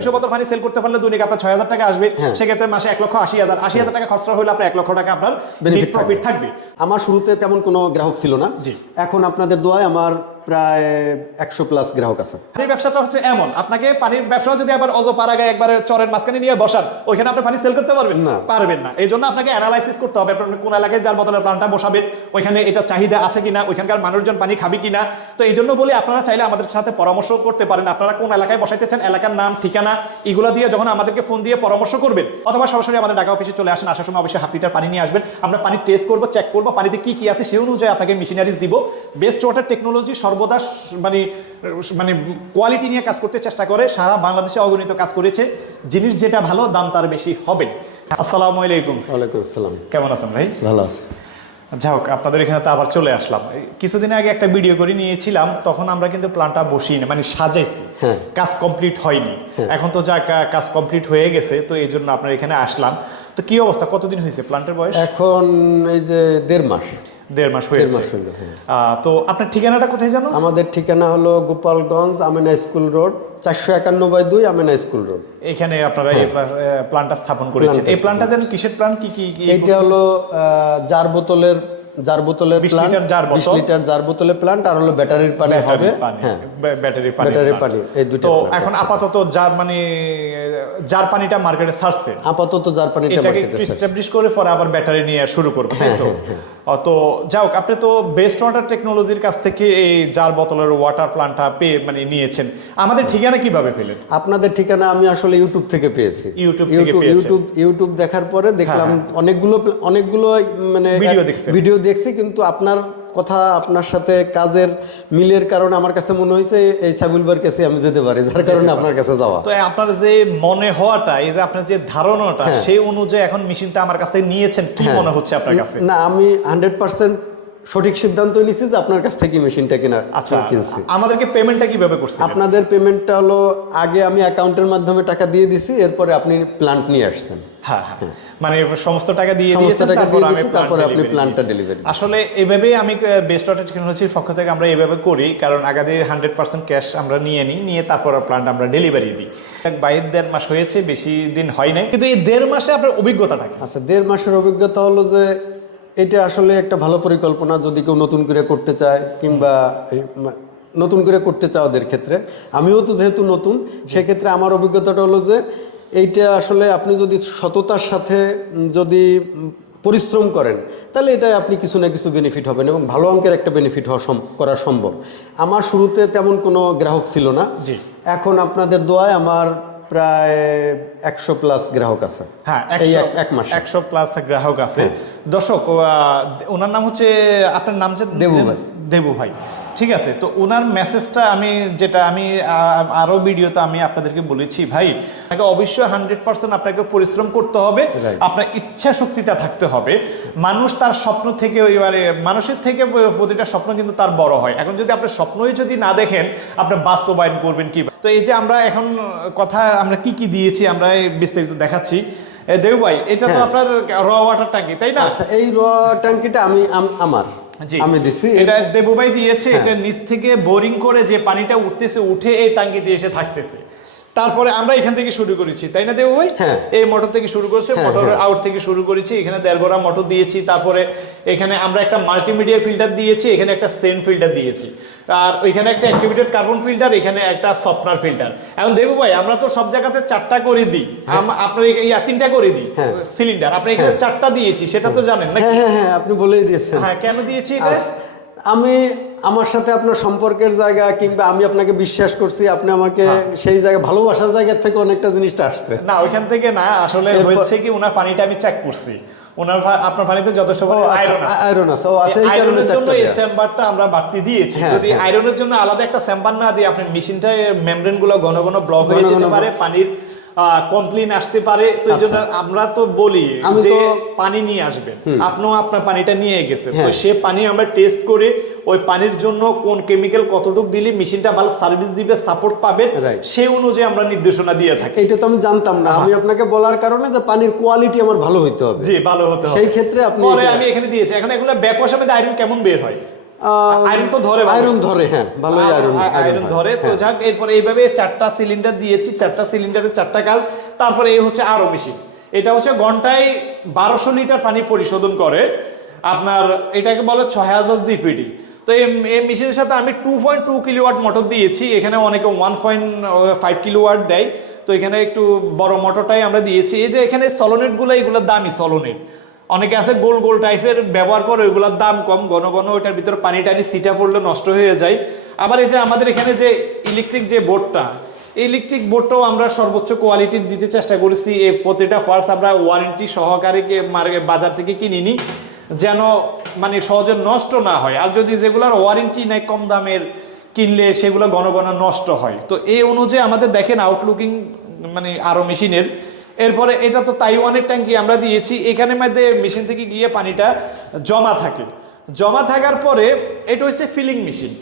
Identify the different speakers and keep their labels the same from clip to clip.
Speaker 1: দুশো বোতল পানি সেল করতে পারলে দৈনিক আপনার ছয় হাজার টাকা আসবে।
Speaker 2: হ্যাঁ।
Speaker 1: সেক্ষেত্রে মাসে এক লক্ষ আশি হাজার। আশি হাজার টাকা খরচা হলে আপনার এক লক্ষ টাকা আপনার প্রফিট থাকবে।
Speaker 2: আমার শুরুতে তেমন কোনো গ্রাহক ছিল না। এখন আপনাদের দোয়ায় আমার প্রায় একশো প্লাস গ্রাহক আছে।
Speaker 1: পানির ব্যবসাটা হচ্ছে এমন। আপনাকে পানির ব্যবসা যদি আবার অজ একবারে চরের মাঝখানে নিয়ে বসান ওইখানে আপনি পানি সেল করতে পারবেন?
Speaker 2: না।
Speaker 1: পারবেন না। এই জন্য আপনাকে অ্যানালাইসিস করতে হবে কোন এলাকায় যার বসাবেন ওইখানে এটা চাহিদা আছে কিনা ওইখানকার মানুষজন পানি খাবে কিনা। তো এই জন্য বলে আপনারা চাইলে আমাদের সাথে পরামর্শ করতে পারেন। আপনারা কোন এলাকায় বসাইতে চান এলাকার নাম ঠিকানা এগুলো দিয়ে যখন আমাদেরকে ফোন দিয়ে পরামর্শ করবেন অথবা সরাসরি আমাদের ঢাকা অফিসে চলে আসেন আসার সময় অবশ্যই হাফ লিটার পানি নিয়ে আসবেন। আমরা পানি টেস্ট করব চেক করব পানিতে কি কি আছে সেই অনুযায়ী আপনাকে মেশিনারিজ দিব। বেস্ট ওয়াটার টেকনোলজি সর্বদা মানে মানে কোয়ালিটি নিয়ে কাজ করতে চেষ্টা করে। সারা বাংলাদেশে অগণিত কাজ করেছে। জিনিস যেটা ভালো দাম তার বেশি হবে। আসসালামু আলাইকুম।
Speaker 2: ওয়ালাইকুম আসসালাম।
Speaker 1: কেমন আছেন ভাই?
Speaker 2: ভালো আছে।
Speaker 1: যাই হোক আপনাদের এখানে তো আবার চলে আসলাম। কিছুদিন আগে একটা ভিডিও করে নিয়েছিলাম তখন আমরা কিন্তু প্ল্যানটা বসিয়ে না মানে সাজাইছি।
Speaker 2: হ্যাঁ।
Speaker 1: কাজ কমপ্লিট হয়নি। এখন তো যা কাজ কমপ্লিট হয়ে গেছে তো এই জন্য আপনার এখানে আসলাম। তো কি অবস্থা? কতদিন হয়েছে প্ল্যান্টের বয়স?
Speaker 2: এখন এই যে দেড় মাস।
Speaker 1: দেড় মাস হয়েছে।
Speaker 2: মাস হলো হ্যাঁ।
Speaker 1: তো আপনার ঠিকানাটা কোথায় জানো
Speaker 2: আমাদের ঠিকানা হলো গোপালগঞ্জ আমেনা স্কুল রোড চারশো একান্ন বাই দুই আমেনা স্কুল রোড।
Speaker 1: এখানে আপনারা এই প্ল্যানটা স্থাপন করেছেন। এই প্ল্যানটা যেন কিসের প্ল্যান কি কি
Speaker 2: এইটা হলো জার বোতলের জার বোতলের
Speaker 1: 20
Speaker 2: প্লান্ট
Speaker 1: জার
Speaker 2: বিশ
Speaker 1: বোতল।
Speaker 2: লিটার জার বোতলের প্লান্ট আর হলো ব্যাটারির পানি হবে।
Speaker 1: ব্যাটারির পানি
Speaker 2: হ্যাঁ।
Speaker 1: ব্যাটারির পানি
Speaker 2: ব্যাটারির। পানি, এই দুইটা
Speaker 1: তো এখন আপাতত যার মানে পানিটা মার্কেটে ছাড়ছে
Speaker 2: আপাতত জার পানিটা
Speaker 1: এটাকে। এস্টাবলিশ করে পরে আবার ব্যাটারি নিয়ে শুরু করবে তাই
Speaker 2: হ্যাঁ,
Speaker 1: তো? তো যাই হোক আপনি তো বেস্ট ওয়াটার টেকনোলজির কাছ থেকে এই জার বোতলের ওয়াটার প্ল্যান্টটা পেয়ে মানে নিয়েছেন আমাদের ঠিকানা কীভাবে পেলেন?
Speaker 2: আপনাদের ঠিকানা আমি আসলে ইউটিউব থেকে পেয়েছি।
Speaker 1: ইউটিউব
Speaker 2: ইউটিউব ইউটিউব দেখার পরে দেখলাম
Speaker 1: হ্যাঁ,
Speaker 2: অনেকগুলো অনেকগুলো মানে
Speaker 1: ভিডিও দেখছি
Speaker 2: ভিডিও দেখছি কিন্তু আপনার কথা আপনার সাথে কাজের মিলের কারণে আমার কাছে মনে হয়েছে এই সাবিলবার কাছে আমি যেতে পারি যার কারণে আপনার কাছে যাওয়া।
Speaker 1: তো আপনার যে মনে হওয়াটা এই যে আপনার যে ধারণাটা
Speaker 2: হ্যাঁ।
Speaker 1: সেই অনুযায়ী এখন মেশিনটা আমার কাছে নিয়েছেন কি মনে হচ্ছে আপনার কাছে?
Speaker 2: না আমি হান্ড্রেড পার্সেন্ট সঠিক সিদ্ধান্ত নিয়েছি যে আপনার কাছ থেকে মেশিনটা কেনা
Speaker 1: আচ্ছা
Speaker 2: কিনছি।
Speaker 1: আমাদেরকে পেমেন্টটা কীভাবে করছেন?
Speaker 2: আপনাদের পেমেন্টটা হলো আগে আমি অ্যাকাউন্টের মাধ্যমে টাকা দিয়ে দিছি এরপরে আপনি প্ল্যান্ট নিয়ে আসছেন।
Speaker 1: হ্যাঁ হ্যাঁ। মানে সমস্ত টাকা দিয়ে
Speaker 2: সমস্ত টাকা দিয়ে দিয়েছি, তারপরে আপনি প্ল্যানটা ডেলিভারি
Speaker 1: আসলে এইভাবেই আমি বেস্ট ওয়াটার টেকনোলজির পক্ষ থেকে আমরা এইভাবে করি কারণ আগাদে হান্ড্রেড পার্সেন্ট ক্যাশ আমরা নিয়ে নিই নিয়ে তারপর প্ল্যান্ট আমরা ডেলিভারি দিই। এক বাইর দেড় মাস হয়েছে বেশি দিন হয় নাই কিন্তু এই দেড় মাসে আপনার অভিজ্ঞতাটা
Speaker 2: আচ্ছা দেড় মাসের অভিজ্ঞতা হলো যে এটা আসলে একটা ভালো পরিকল্পনা যদি কেউ নতুন করে করতে চায় কিংবা নতুন করে করতে চায় ওদের ক্ষেত্রে। আমিও তো যেহেতু নতুন সেক্ষেত্রে আমার অভিজ্ঞতাটা হলো যে এইটা আসলে আপনি যদি সততার সাথে যদি পরিশ্রম করেন তাহলে এটা আপনি কিছু না কিছু বেনিফিট হবেন এবং ভালো অঙ্কের একটা বেনিফিট হওয়া সম- করা সম্ভব। আমার শুরুতে তেমন কোনো গ্রাহক ছিল না।
Speaker 1: জি।
Speaker 2: এখন আপনাদের দোয়ায় আমার প্রায় একশো প্লাস গ্রাহক আছে।
Speaker 1: হ্যাঁ
Speaker 2: এই এক- এক মাসে।
Speaker 1: একশো প্লাস গ্রাহক আছে। দর্শক ওনার নাম হচ্ছে আপনার নাম যে
Speaker 2: দেবু ভাই।
Speaker 1: দেবু ভাই। ঠিক আছে তো ওনার মেসেজটা আমি যেটা আমি আহ, আরও ভিডিওতে আমি আপনাদেরকে বলেছি ভাই আপনাকে অবশ্যই হান্ড্রেড পার্সেন্ট আপনাকে পরিশ্রম করতে হবে আপনার ইচ্ছা শক্তিটা থাকতে হবে। মানুষ তার স্বপ্ন থেকে এবারে মানুষের থেকে প্রতিটা স্বপ্ন কিন্তু তার বড় হয়। এখন যদি আপনার স্বপ্নই যদি না দেখেন আপনি বাস্তবায়ন করবেন কি তো এই যে আমরা এখন কথা আমরা কি কি দিয়েছি আমরা বিস্তারিত দেখাচ্ছি। দেবু ভাই এটা তো
Speaker 2: হ্যাঁ।
Speaker 1: আপনার র ওয়াটার ট্যাঙ্কি তাই না?
Speaker 2: আচ্ছা এই র ট্যাঙ্কিটা আমি আমার। আমি দিছি
Speaker 1: এটা দেবুবাই দিয়েছে
Speaker 2: হ্যাঁ।
Speaker 1: এটা নিচ থেকে বোরিং করে যে পানিটা উঠতেছে উঠে এই টাঙ্কিতে এসে থাকতেছে তারপরে আমরা এখান থেকে শুরু করেছি তাই না দেবু ভাই?
Speaker 2: হ্যাঁ।
Speaker 1: এই মোটর থেকে শুরু করছে
Speaker 2: হ্যাঁ,
Speaker 1: মোটর
Speaker 2: হ্যাঁ।
Speaker 1: আউট থেকে শুরু করেছি এখানে দেড়গোড়া মোটর দিয়েছি তারপরে এখানে আমরা একটা মাল্টিমিডিয়া ফিল্টার দিয়েছি এখানে একটা সেন ফিল্টার দিয়েছি। আর ওইখানে একটা অ্যাক্টিভেটেড কার্বন ফিল্টার এখানে একটা সফটনার ফিল্টার এখন দেবু ভাই আমরা তো সব জায়গাতে চারটা করে দিই। আম- আপনার এই- এই তিনটা করে দিই
Speaker 2: হ্যাঁ।
Speaker 1: সিলিন্ডার আপনি এখানে চারটা দিয়েছি সেটা তো জানেন নাকি?
Speaker 2: হ্যাঁ হ্যাঁ হ্যাঁ আপনি বলেই দিয়েছেন।
Speaker 1: হ্যাঁ কেন দিয়েছি এটা?
Speaker 2: আচ্ছা, আমি আমার সাথে আপনার সম্পর্কের জায়গা কিংবা আমি আপনাকে বিশ্বাস করছি আপনি আমাকে
Speaker 1: হ্যাঁ।
Speaker 2: সেই জায়গা ভালোবাসার জায়গা থেকে অনেকটা জিনিসটা আসছে
Speaker 1: না ওইখান থেকে না আসলে হয়েছে কি ওনার পানিটা আমি চেক করছি ওনার আপনার পানিতে যথেষ্ট
Speaker 2: ও আচ্ছা
Speaker 1: আয়রন আছে
Speaker 2: আয়রন আছে ও আচ্ছা এই কারণে
Speaker 1: জন্য এই। চেম্বারটা আমরা বাড়তি দিয়েছি
Speaker 2: হ্যাঁ,
Speaker 1: যদি
Speaker 2: হ্যাঁ।
Speaker 1: আয়রনের জন্য আলাদা একটা চেম্বার না দিয়ে আপনি মেশিনটা মেমব্রেনগুলো ঘন ঘন ব্লক হয়ে যেতে পারে পানির কমপ্লেন আসতে পারে। তো এই জন্য আমরা তো বলি যে পানি নিয়ে আসবেন। আপনিও আপনার পানিটা নিয়ে গেছেন তো
Speaker 2: হ্যাঁ।
Speaker 1: সে পানি আমরা টেস্ট করে ওই পানির জন্য কোন কেমিক্যাল কতটুকু দিলে মেশিনটা ভালো সার্ভিস দিবে সাপোর্ট পাবে. সেই অনুযায়ী আমরা নির্দেশনা দিয়ে থাকি।
Speaker 2: এইটা তো আমি জানতাম না। আমি আপনাকে বলার কারণে যে পানির কোয়ালিটি আমার ভালো হইতে হবে।
Speaker 1: জি ভালো হতে হবে।
Speaker 2: সেই ক্ষেত্রে আপনি
Speaker 1: আমি এখানে দিয়েছি। এখন এগুলো ব্যাক ওয়াশের মধ্যে আয়রন কেমন বের হয়? আয়রন তো ধরে
Speaker 2: আয়রন ধরে হ্যাঁ ভালোই আয়রন
Speaker 1: আয়রন ধরে। তো যাক এরপরে এইভাবে চারটা সিলিন্ডার দিয়েছি চারটা সিলিন্ডারের চারটা কাল তারপরে এই হচ্ছে আরও মেশিন এটা হচ্ছে ঘন্টায় বারোশো লিটার পানি পরিশোধন করে। আপনার এটাকে বলে ছয় হাজার জিপিডি। তো এই মেশিনের সাথে আমি two point two kilowatt motor দিয়েছি। এখানে অনেকে ওয়ান পয়েন্ট ফাইভ কিলোওয়াট দেয়। তো এখানে একটু বড় মোটরটাই আমরা দিয়েছি। এই যে এখানে সলোনেটগুলো এগুলোর দামি সলোনেট অনেকে আছে গোল গোল টাইপের ব্যবহার করে, ওইগুলোর দাম কম, ঘন ঘন ওইটার ভিতরে পানি টানি সিটা পড়লে নষ্ট হয়ে যায়। আবার এই যে আমাদের এখানে যে ইলেকট্রিক যে বোর্ডটা ইলেকট্রিক বোর্ডটাও আমরা সর্বোচ্চ কোয়ালিটির দিতে চেষ্টা করেছি। এই প্রতিটা পার্টস আমরা ওয়ারেন্টি সহকারে বাজার থেকে কিনে নিই যেন মানে সহজে নষ্ট না হয়। আর যদি যেগুলোর ওয়ারেন্টি নেয় কম দামের কিনলে সেগুলো ঘন ঘন নষ্ট হয়। তো এই অনুযায়ী আমাদের দেখেন আউটলুকিং মানে আরও মেশিনের এরপরে এটা তো তাইওয়ানের ট্যাঙ্কি আমরা দিয়েছি। এখানে মধ্যে মেশিন থেকে গিয়ে পানিটা জমা থাকে। জমা থাকার পরে এটা হচ্ছে ফিলিং মেশিন।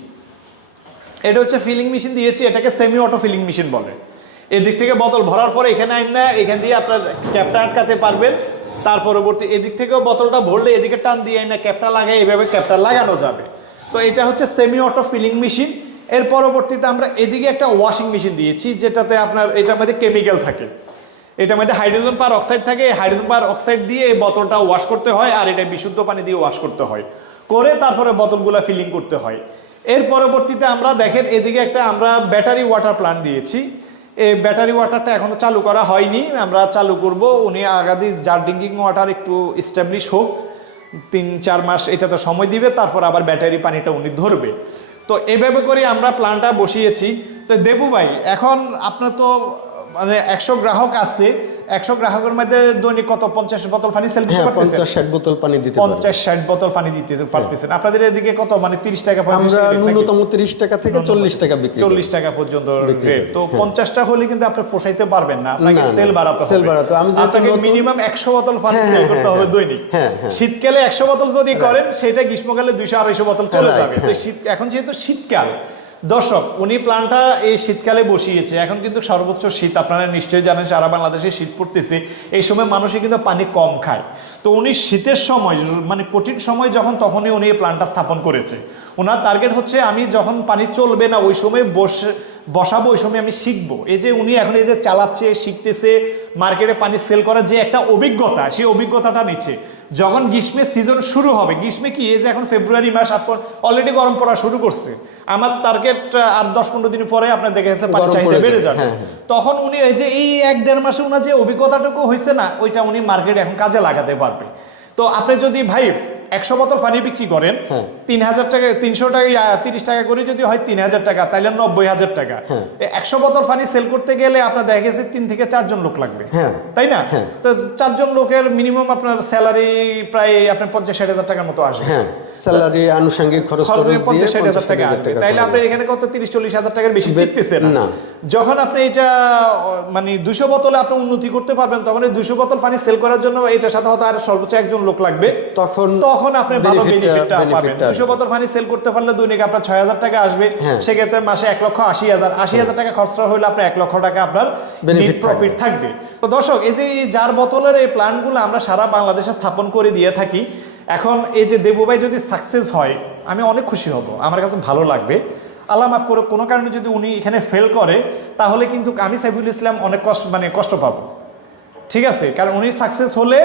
Speaker 1: এটা হচ্ছে ফিলিং মেশিন দিয়েছি, এটাকে সেমি অটো ফিলিং মেশিন বলে। এদিক থেকে বোতল ভরার পরে এখানে আইন না, এখান দিয়ে আপনার ক্যাপটা আটকাতে পারবেন। তার পরবর্তী এদিক থেকেও বোতলটা ভরলে এদিকে টান দিয়ে আইন না, ক্যাপটা লাগাই, এভাবে ক্যাপটা লাগানো যাবে। তো এটা হচ্ছে সেমি অটো ফিলিং মেশিন। এর পরবর্তীতে আমরা এদিকে একটা ওয়াশিং মেশিন দিয়েছি, যেটাতে আপনার এটার মধ্যে কেমিক্যাল থাকে। এটার মধ্যে হাইড্রোজেন পার অক্সাইড থাকে হাইড্রোজেন পার অক্সাইড দিয়ে এই বোতলটা ওয়াশ করতে হয় আর এটা বিশুদ্ধ পানি দিয়ে ওয়াশ করতে হয়। করে তারপরে বোতলগুলো ফিলিং করতে হয়। এর পরবর্তীতে আমরা দেখেন এদিকে একটা আমরা ব্যাটারি ওয়াটার প্ল্যান্ট দিয়েছি। এই ব্যাটারি ওয়াটারটা এখনও চালু করা হয়নি। আমরা চালু করব। উনি আগাদি যার ড্রিঙ্কিং ওয়াটার একটু স্টাবলিশ হোক। তিন, চার মাস এটাতে সময় দিবে, তারপর আবার ব্যাটারি পানিটা উনি ধরবে। তো এভাবে করে আমরা প্ল্যানটা বসিয়েছি। তো দেবু ভাই, এখন আপনার তো মানে একশো গ্রাহক আছে একশো গ্রাহকের মধ্যে দৈনিক কত? পঞ্চাশ বোতল পানি সেল দিতে
Speaker 2: হ্যাঁ
Speaker 1: পারতেছেন?
Speaker 2: পঞ্চাশ ষাট বোতল পানি দিতে
Speaker 1: পঞ্চাশ ষাট বোতল পানি দিতে পারতেছেন। আপনাদের এদিকে কত? মানে তিরিশ টাকা
Speaker 2: আমরা? ন্যূনতম তিরিশ টাকা থেকে চল্লিশ টাকা বিক্রি করি।
Speaker 1: চল্লিশ টাকা পর্যন্ত রেট তো পঞ্চাশটা হলে কিন্তু আপনি পোষাইতে পারবেন না। আপনাকে সেল বাড়াতে হবে।
Speaker 2: বাড়াতে আমি
Speaker 1: আপনাকে মিনিমাম একশো বোতল পানি
Speaker 2: হ্যাঁ,
Speaker 1: সেল
Speaker 2: হ্যাঁ,
Speaker 1: করতে হবে
Speaker 2: হ্যাঁ,
Speaker 1: দৈনিক।
Speaker 2: হ্যাঁ, হ্যাঁ।
Speaker 1: শীতকালে একশো বোতল যদি করেন সেটা গ্রীষ্মকালে দুইশো আড়াইশো বোতল চলে যাবে। তো
Speaker 2: হ্যাঁ।
Speaker 1: শীত এখন যেহেতু শীতকাল দর্শক, উনি প্ল্যানটা এই শীতকালে বসিয়েছে। এখন কিন্তু সর্বোচ্চ শীত, আপনারা নিশ্চয়ই জানেন সারা বাংলাদেশে শীত পড়তেছে। এই সময় মানুষই কিন্তু পানি কম খায়। তো উনি শীতের সময় মানে কঠিন সময় যখন, তখনই উনি এই প্ল্যানটা স্থাপন করেছে। ওনার টার্গেট হচ্ছে, আমি যখন পানি চলবে না, ওই সময় বসে, বসাবো, ওই সময় আমি শিখব। এই যে উনি এখন এই যে চালাচ্ছে, শিখতেছে মার্কেটে পানি সেল করার যে একটা অভিজ্ঞতা, সেই অভিজ্ঞতাটা নিচ্ছে। যখন গ্রীষ্মের সিজন শুরু হবে গ্রীষ্মে কি এই যে এখন ফেব্রুয়ারি মাস আপনার অলরেডি গরম পড়া শুরু করছে আমার টার্গেট আর দশ পনেরো দিন পরে আপনার দেখে গেছে চাহিদা বেড়ে
Speaker 2: যাবে, হ্যাঁ, হ্যাঁ।
Speaker 1: তখন উনি এই যে এই এক দেড় মাসে ওনার যে অভিজ্ঞতাটুকু হয়েছে না ওইটা উনি মার্কেটে এখন কাজে লাগাতে পারবে তো আপনি যদি ভাই একশো বোতল পানি বিক্রি করেন
Speaker 2: হ্যাঁ।
Speaker 1: তিন হাজার টাকা তিনশো টাকা তিরিশ টাকা করে যদি হয় তিন হাজার টাকা তাহলে নব্বই হাজার টাকা।
Speaker 2: হ্যাঁ।
Speaker 1: একশো বোতল পানি সেল করতে গেলে আপনার দেখা গেছে তিন থেকে চারজন লোক লাগবে।
Speaker 2: হ্যাঁ।
Speaker 1: তাই না?
Speaker 2: হ্যাঁ।
Speaker 1: তো চারজন লোকের মিনিমাম আপনার স্যালারি প্রায় আপনার পঞ্চাশ ষাট হাজার টাকার মতো আসবে।
Speaker 2: স্যালারি আনুষঙ্গিক খরচ
Speaker 1: পঞ্চাশ ষাট হাজার টাকা আসবে। আপনার এখানে কত তিরিশ চল্লিশ হাজার টাকার বেশি টিকতেছে? না।
Speaker 2: না।
Speaker 1: যখন আপনি এটা মানে দুশো বোতলে আপনি উন্নতি করতে পারবেন তখন এই দুশো বোতল পানি সেল করার জন্য এটার সাথে হয়তো আর সর্বোচ্চ একজন লোক লাগবে।
Speaker 2: তখন
Speaker 1: তখন আপনি ভালো বেনিফিটটা পাবেন।
Speaker 2: টা
Speaker 1: বোতল পানি সেল করতে পারলে দৈনিক আপনার ছয় হাজার টাকা আসবে।
Speaker 2: হ্যাঁ।
Speaker 1: সেক্ষেত্রে মাসে এক লক্ষ আশি হাজার। আশি হাজার টাকা খরচা হলে আপনার এক লক্ষ টাকা আপনার প্রফিট থাকবে। তো দর্শক এই যে যার বোতলের এই প্ল্যানগুলো আমরা সারা বাংলাদেশে স্থাপন করে দিয়ে থাকি এখন এই যে দেবুভাই যদি সাকসেস হয় আমি অনেক খুশি হব। আমার কাছে ভালো লাগবে। আল্লাহ মাফ করে কোনো কারণে যদি উনি এখানে ফেল করে তাহলে কিন্তু আমি সাইফুল ইসলাম অনেক কষ্ট মানে কষ্ট পাবো। ঠিক আছে? কারণ উনি সাকসেস হলে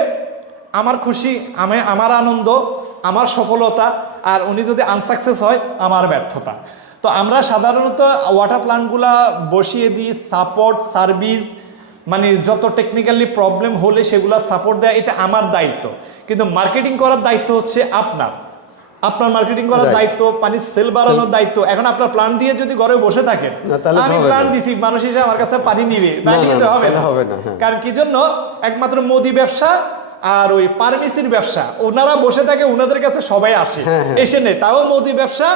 Speaker 1: আমার খুশি আমি আমার আনন্দ আমার সফলতা আর উনি যদি আনসাকসেস হয় আমার ব্যর্থতা। তো আমরা সাধারণত ওয়াটার প্ল্যান্টগুলা বসিয়ে দিই সাপোর্ট সার্ভিস মানে যত টেকনিক্যালি প্রবলেম হলে সেগুলা সাপোর্ট দেয় এটা আমার দায়িত্ব। কিন্তু মার্কেটিং করার দায়িত্ব হচ্ছে আপনার। আপনার মার্কেটিং করার দায়িত্ব পানি সেল বাড়ানোর দায়িত্ব। এখন আপনার প্ল্যান দিয়ে যদি ঘরে বসে থাকেন আমি প্ল্যান দিছি মানুষ হিসেবে আমার কাছে পানি নিবে তাই
Speaker 2: না।
Speaker 1: হবে না,
Speaker 2: হ্যাঁ।
Speaker 1: কারণ কি জন্য? একমাত্র মোদি ব্যবসা আর ওই পারমিসির ব্যবসা ওনারা বসে থাকে ওনাদের কাছে সবাই আসে।
Speaker 2: হ্যাঁ, হ্যাঁ।
Speaker 1: এসে নেই তাও মোদি ব্যবসা।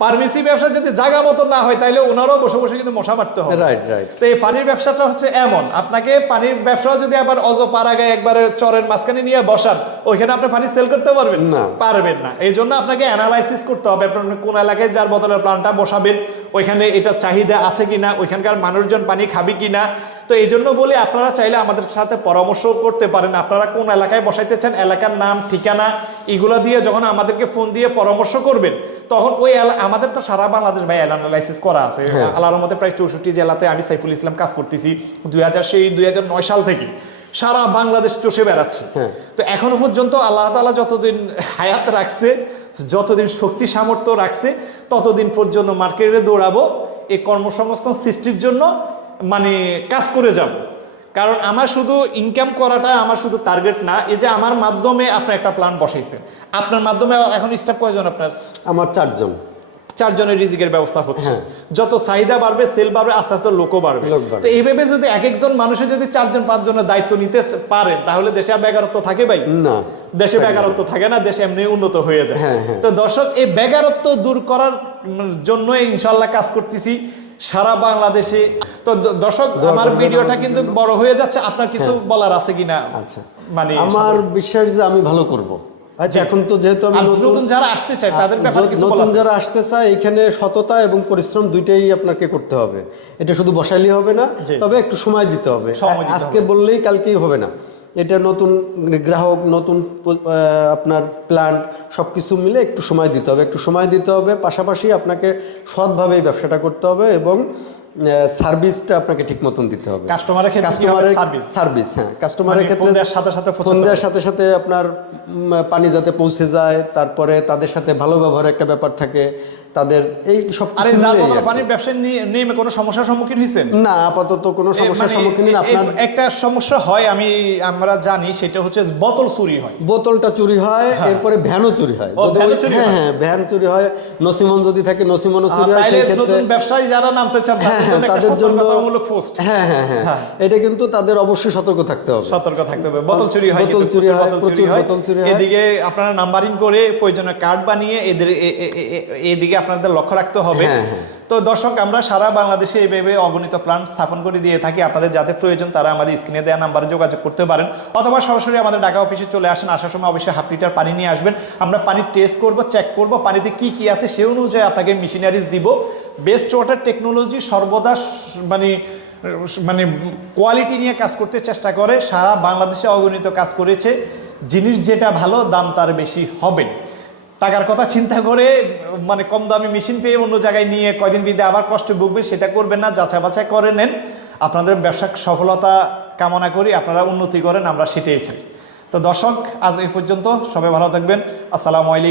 Speaker 1: পারমিসি ব্যবসা যদি জায়গা মতো না হয় তাহলে ওনারাও বসে বসে কিন্তু মশা মারতে হবে।
Speaker 2: রাইট রাইট
Speaker 1: তো এই পানির ব্যবসাটা হচ্ছে এমন। আপনাকে পানির ব্যবসাও যদি আবার অজ পাড়াগে একবারে চরের মাঝখানে নিয়ে বসান ওইখানে আপনি পানি সেল করতে পারবেন?
Speaker 2: না।
Speaker 1: পারবেন না। এই জন্য আপনাকে অ্যানালাইসিস করতে হবে আপনার কোন এলাকায় যার বদলের প্ল্যানটা বসাবেন ওইখানে এটা চাহিদা আছে কিনা ওইখানকার মানুষজন পানি খাবে কিনা তো এই জন্য বলে আপনারা চাইলে আমাদের সাথে পরামর্শ করতে পারেন। আপনারা কোন এলাকায় বসাইতে চান এলাকার নাম ঠিকানা এগুলো দিয়ে যখন আমাদেরকে ফোন দিয়ে পরামর্শ করবেন তখন ওই আমাদের তো সারা বাংলাদেশ ভাই অ্যানালাইসিস করা আছে। আল্লাহর মধ্যে প্রায় চৌষট্টি জেলাতে আমি সাইফুল ইসলাম কাজ করতেছি দুই হাজার সেই দুই হাজার নয় সাল থেকে। সারা বাংলাদেশ চষে বেড়াচ্ছে।
Speaker 2: হ্যাঁ।
Speaker 1: তো এখনও পর্যন্ত আল্লাহ তালা যতদিন হায়াত রাখছে যতদিন শক্তি সামর্থ্য রাখছে ততদিন পর্যন্ত মার্কেটে দৌড়াবো। এই কর্মসংস্থান সৃষ্টির জন্য মানে কাজ করে যাব। কারণ আমার শুধু ইনকাম করাটা আমার শুধু টার্গেট না এই যে আমার মাধ্যমে আপনি একটা প্ল্যান বসাইছেন। আপনার মাধ্যমে এখন স্টাফ কয়জন আপনার?
Speaker 2: আমার চারজন।
Speaker 1: চারজনের রিজিকের ব্যবস্থা হচ্ছে।
Speaker 2: হ্যাঁ।
Speaker 1: যত চাহিদা বাড়বে সেল বাড়বে আস্তে আস্তে লোকও বাড়বে। তো এইভাবে যদি এক একজন মানুষের যদি চারজন পাঁচজনের দায়িত্ব নিতে পারেন তাহলে দেশে বেকারত্ব থাকে ভাই?
Speaker 2: না।
Speaker 1: দেশে বেকারত্ব থাকে না দেশে এমনি উন্নত হয়ে যায়।
Speaker 2: হ্যাঁ, হ্যাঁ।
Speaker 1: তো দর্শক এই বেকারত্ব দূর করার জন্য ইনশাল্লাহ কাজ করতেছি। সারা বাংলাদেশে। তো দর্শক আমার ভিডিওটা কিন্তু বড় হয়ে যাচ্ছে। আপনার কিছু বলার আছে কিনা?
Speaker 2: আচ্ছা।
Speaker 1: মানে
Speaker 2: আমার বিশ্বাস যে আমি ভালো করব। আচ্ছা এখন তো যেহেতু আমি নতুন
Speaker 1: যারা আসতে চায় তাদের ব্যাপারে কিছু বলা
Speaker 2: নতুন যারা আসতে চায় এখানে সততা এবং পরিশ্রম দুইটাই আপনাকে করতে হবে। এটা শুধু বসাইলেই হবে না তবে একটু সময় দিতে হবে। আজকে বললেই কালকেই হবে না। এটা নতুন গ্রাহক নতুন আপনার প্ল্যান সব কিছু মিলে একটু সময় দিতে হবে। একটু সময় দিতে হবে পাশাপাশি আপনাকে সৎভাবে এই ব্যবসাটা করতে হবে এবং সার্ভিসটা আপনাকে ঠিক মতন দিতে হবে।
Speaker 1: কাস্টমারের ক্ষেত্রে
Speaker 2: কাস্টমারের
Speaker 1: সার্ভিস
Speaker 2: সার্ভিস হ্যাঁ। কাস্টমারের ক্ষেত্রে
Speaker 1: সাথে সাথে
Speaker 2: ফোন দেওয়ার সাথে সাথে আপনার পানি যাতে পৌঁছে যায় তারপরে তাদের সাথে ভালো ব্যবহার একটা ব্যাপার থাকে তাদের এই সব
Speaker 1: আরে। পানির ব্যবসা নিয়ে কোনো সমস্যার সম্মুখীন হয়েছেন
Speaker 2: না আপাতত কোনো সমস্যার
Speaker 1: মানে
Speaker 2: সম্মুখীন না। আপনার
Speaker 1: একটা সমস্যা হয় আমি আমরা জানি সেটা হচ্ছে বোতল চুরি হয়
Speaker 2: বোতলটা চুরি হয় এরপরে ভ্যানও চুরি হয়
Speaker 1: হ্যাঁ।
Speaker 2: হ্যাঁ
Speaker 1: হ্যাঁ
Speaker 2: ভ্যান চুরি হয় নসিমন যদি থাকে নসিমনও চুরি হয় সেই ক্ষেত্রে
Speaker 1: নতুন ব্যবসায়ী যারা নামতে চান
Speaker 2: হ্যাঁ হ্যাঁ তাদের জন্য
Speaker 1: পোস্ট
Speaker 2: হ্যাঁ হ্যাঁ হ্যাঁ এটা কিন্তু তাদের অবশ্যই সতর্ক থাকতে হবে
Speaker 1: সতর্ক থাকতে হবে বোতল চুরি হয়
Speaker 2: বোতল চুরি হয়, প্রচুর
Speaker 1: হয়।
Speaker 2: বোতল চুরি হয়।
Speaker 1: এদিকে আপনারা নাম্বারিং করে প্রয়োজনীয় কার্ড বানিয়ে এদের এদিকে আপনাদের লক্ষ্য রাখতে হবে।
Speaker 2: হ্যাঁ, হ্যাঁ।
Speaker 1: তো দর্শক আমরা সারা বাংলাদেশে এইভাবে অগণিত প্ল্যান স্থাপন করে দিয়ে থাকি। আপনাদের যাতে প্রয়োজন তারা আমাদের স্ক্রিনে দেওয়া নাম্বারে যোগাযোগ করতে পারেন। অথবা সরাসরি আমাদের ঢাকা অফিসে চলে আসেন। আসার সময় অবশ্যই হাফ লিটার পানি নিয়ে আসবেন। আমরা পানি টেস্ট করব চেক করব পানিতে কি কি আছে সে অনুযায়ী আপনাকে মেশিনারিজ দিব। বেস্ট ওয়াটার টেকনোলজি সর্বদা মানে মানে কোয়ালিটি নিয়ে কাজ করতে চেষ্টা করে। সারা বাংলাদেশে অগণিত কাজ করেছে। জিনিস যেটা ভালো দাম তার বেশি হবে। টাকার কথা চিন্তা করে মানে কম দামি মেশিন পেয়ে অন্য জায়গায় নিয়ে কয়দিন বিদে আবার কষ্টে ভুগবেন, সেটা করবেন না যাচাই বাছাই করে নেন। আপনাদের ব্যবসা সফলতা কামনা করি, আপনারা উন্নতি করেন, আমরা সেটাই চাই। তো দর্শক, আজ এই পর্যন্ত সবাই ভালো থাকবেন। আসসালামু আলাইকুম।